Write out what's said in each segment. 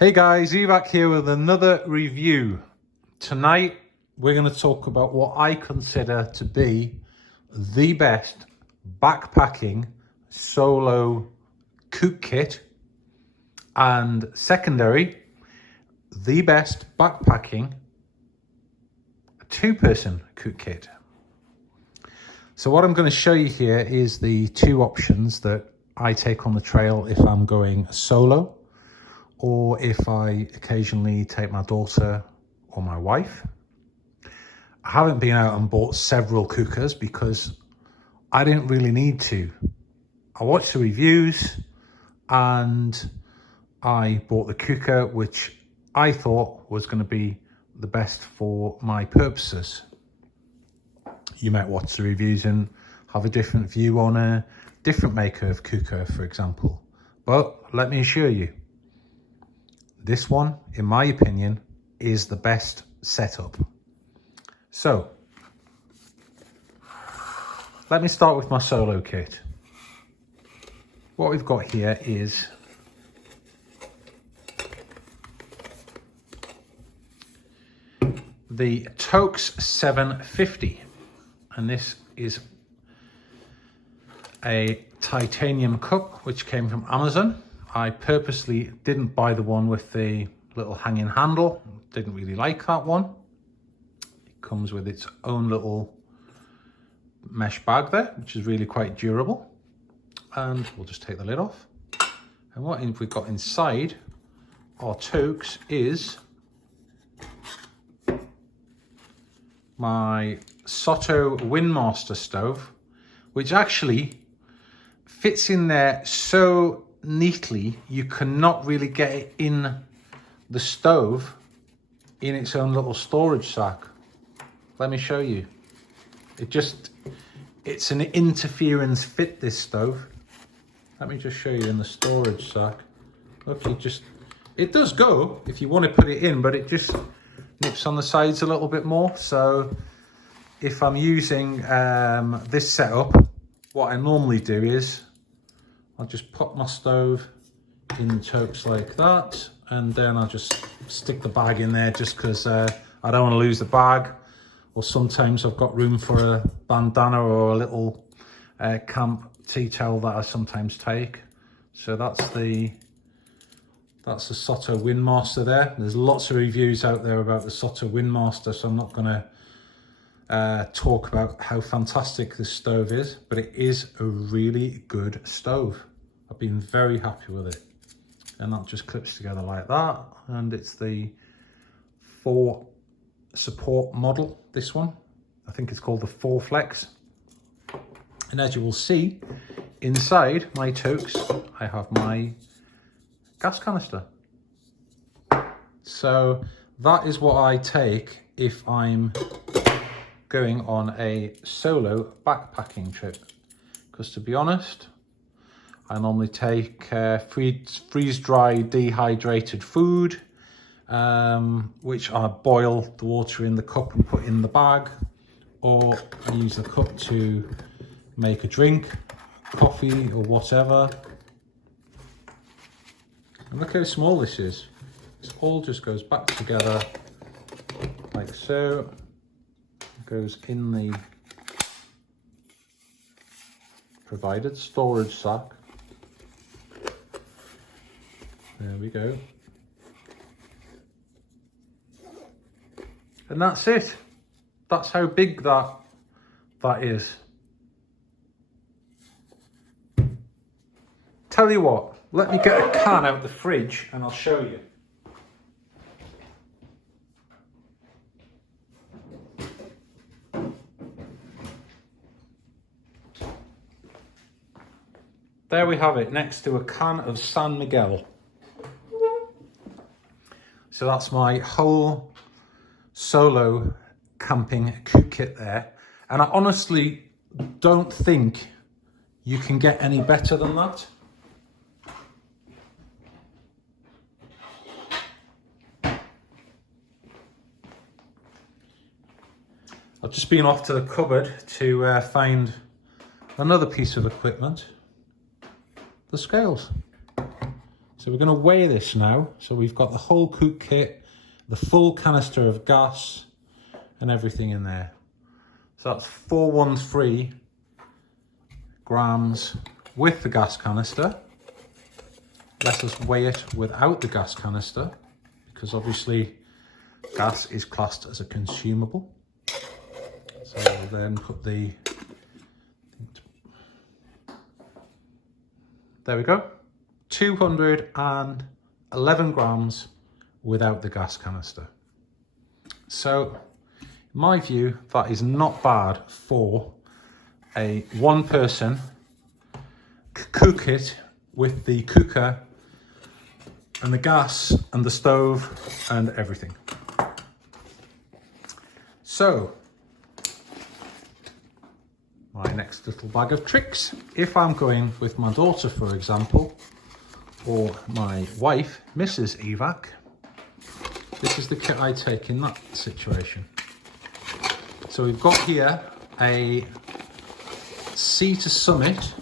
Hey guys, Evac here with another review. Tonight we're going to talk about what I consider to be the best backpacking solo cook kit, and secondary, the best backpacking two-person cook kit. So what I'm going to show you here is the two options that I take on the trail if I'm going solo, or if I occasionally take my daughter or my wife. I haven't been out and bought several cookers because I didn't really need to. I watched the reviews and I bought the cooker which I thought was going to be the best for my purposes. You might watch the reviews and have a different view on a different maker of cooker, for example. But let me assure you, this one, in my opinion, is the best setup. So, let me start with my solo kit. What we've got here is the Toaks 750, and this is a titanium cup which came from Amazon. I purposely didn't buy the one with the little hanging handle. Didn't really like that one. It comes with its own little mesh bag there, which is really quite durable. And we'll just take the lid off. And what we've got inside our Toaks is my Soto Windmaster stove, which actually fits in there so neatly you cannot really get it in the stove in its own little storage sack. Let me show you. It's an interference fit, this stove. Let me just show you in the storage sack. Look, it does go if you want to put it in, but it just nips on the sides a little bit more. So if I'm using this setup, what I normally do is I'll just pop my stove in the Toaks like that, and then I'll just stick the bag in there just because I don't want to lose the bag. Or sometimes I've got room for a bandana or a little camp tea towel that I sometimes take. So that's the Soto Windmaster there. There's lots of reviews out there about the Soto Windmaster, so I'm not going to talk about how fantastic this stove is, but it is a really good stove. I've been very happy with it. And that just clips together like that. And it's the 4 support model, this one. I think it's called the 4 Flex. And as you will see, inside my Toaks, I have my gas canister. So that is what I take if I'm going on a solo backpacking trip. Because to be honest, I normally take freeze-dried dehydrated food, which I boil the water in the cup and put in the bag, or I use the cup to make a drink, coffee or whatever. And look how small this is. This all just goes back together like so. It goes in the provided storage sack. There we go. And that's it. That's how big that is. Tell you what, let me get a can out of the fridge and I'll show you. There we have it, next to a can of San Miguel. So that's my whole solo camping cook kit there. And I honestly don't think you can get any better than that. I've just been off to the cupboard to find another piece of equipment, the scales. So So we're going to weigh this now. So we've got the whole cook kit, the full canister of gas and everything in there. So that's 413 grams with the gas canister. Let us weigh it without the gas canister, because obviously gas is classed as a consumable. So we'll then put the, there we go, 211 grams without the gas canister. So in my view, that is not bad for a one person cook it with the cooker and the gas and the stove and everything. So my next little bag of tricks, if I'm going with my daughter, for example, or my wife, Mrs. Evac, this is the kit I take in that situation. So we've got here a Sea to Summit.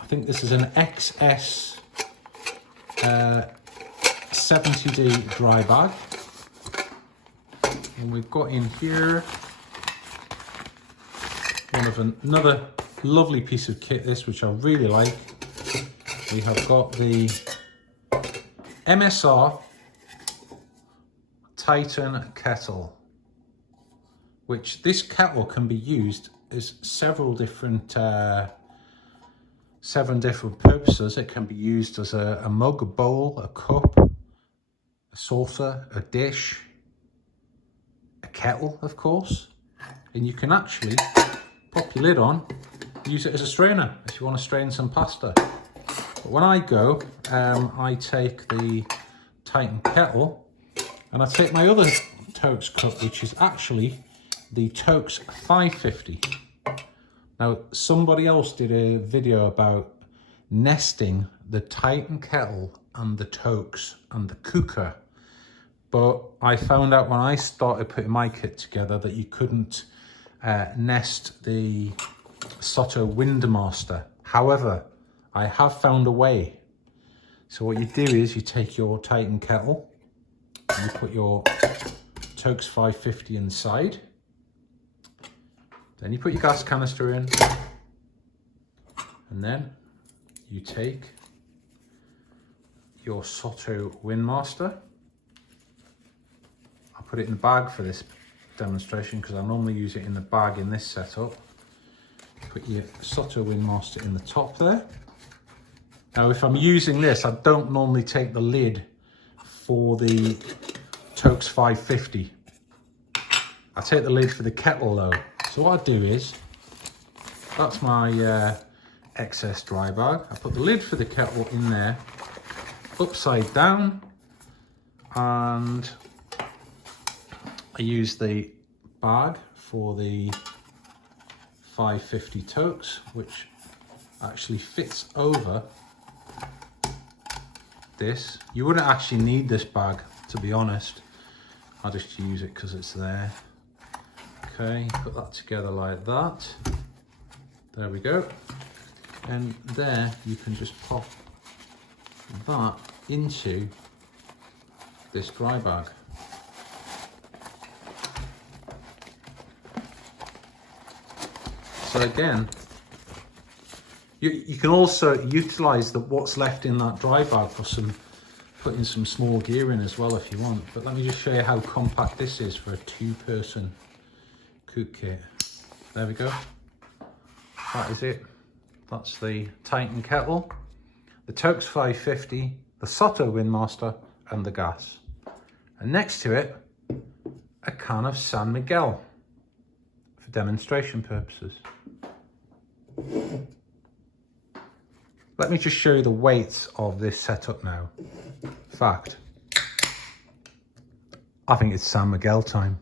I think this is an XS 70D dry bag. And we've got in here another lovely piece of kit, this, which I really like. We have got the Msr Titan Kettle, which this kettle can be used as seven different purposes. It can be used as a mug, a bowl, a cup, a saucer, a dish, a kettle, of course. And you can actually pop your lid on, use it as a strainer if you want to strain some pasta. But when I go, I take the Titan Kettle and I take my other Toaks cup, which is actually the Toaks 550. Now, somebody else did a video about nesting the Titan Kettle and the Toaks and the cooker, but I found out when I started putting my kit together that you couldn't nest the Soto Windmaster. However, I have found a way. So what you do is you take your Titan Kettle and you put your Toaks 550 inside. Then you put your gas canister in, and then you take your Soto Windmaster. I'll put it in the bag for this demonstration because I normally use it in the bag in this setup. Put your Soto Windmaster in the top there. Now, if I'm using this, I don't normally take the lid for the Toaks 550. I take the lid for the kettle though. So what I do is, that's my excess dry bag. I put the lid for the kettle in there, upside down, and I use the bag for the 550 Toaks, which actually fits over this. You wouldn't actually need this bag, to be honest. I just use it because it's there. Okay, put that together like that. There we go. And there you can just pop that into this dry bag. So again, you can also utilize what's left in that dry bag for putting some small gear in as well if you want. But let me just show you how compact this is for a two-person cook kit. There we go. That is it. That's the Titan Kettle, the Toaks 550, the Soto Windmaster, and the gas. And next to it, a can of San Miguel for demonstration purposes. Let me just show you the weights of this setup now. Fact, I think it's San Miguel time.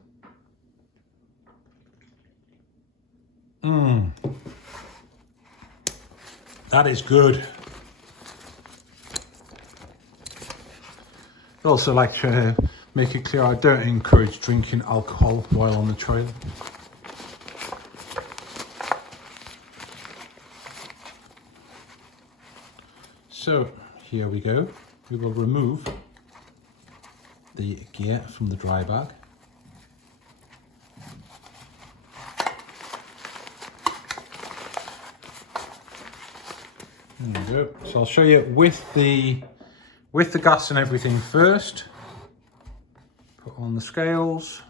That is good. I'd also like to make it clear I don't encourage drinking alcohol while on the trail. So here we go. We will remove the gear from the dry bag. There we go. So I'll show you with the gas and everything first. Put on the scales.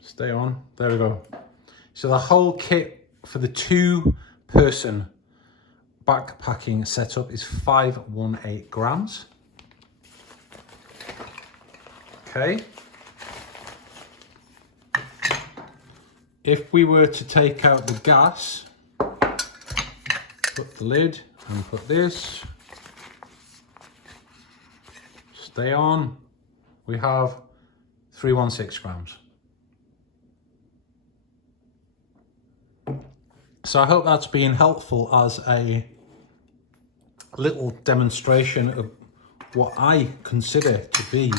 Stay on. There we go. So the whole kit for the 2-person backpacking setup is 518 grams. Okay. If we were to take out the gas, put the lid and put this, stay on, we have 316 grams. So I hope that's been helpful as a little demonstration of what I consider to be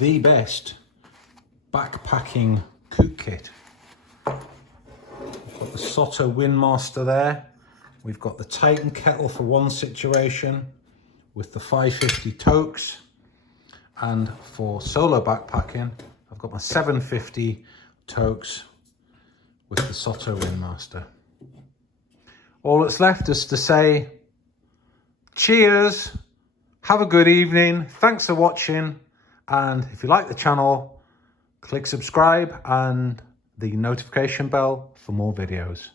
the best backpacking cook kit. We've got the Soto Windmaster there. We've got the Titan Kettle for one situation with the 550 Toaks. And for solo backpacking, I've got my 750 Toaks with the Soto Windmaster. All that's left is to say, cheers, have a good evening, thanks for watching, and if you like the channel, click subscribe and the notification bell for more videos.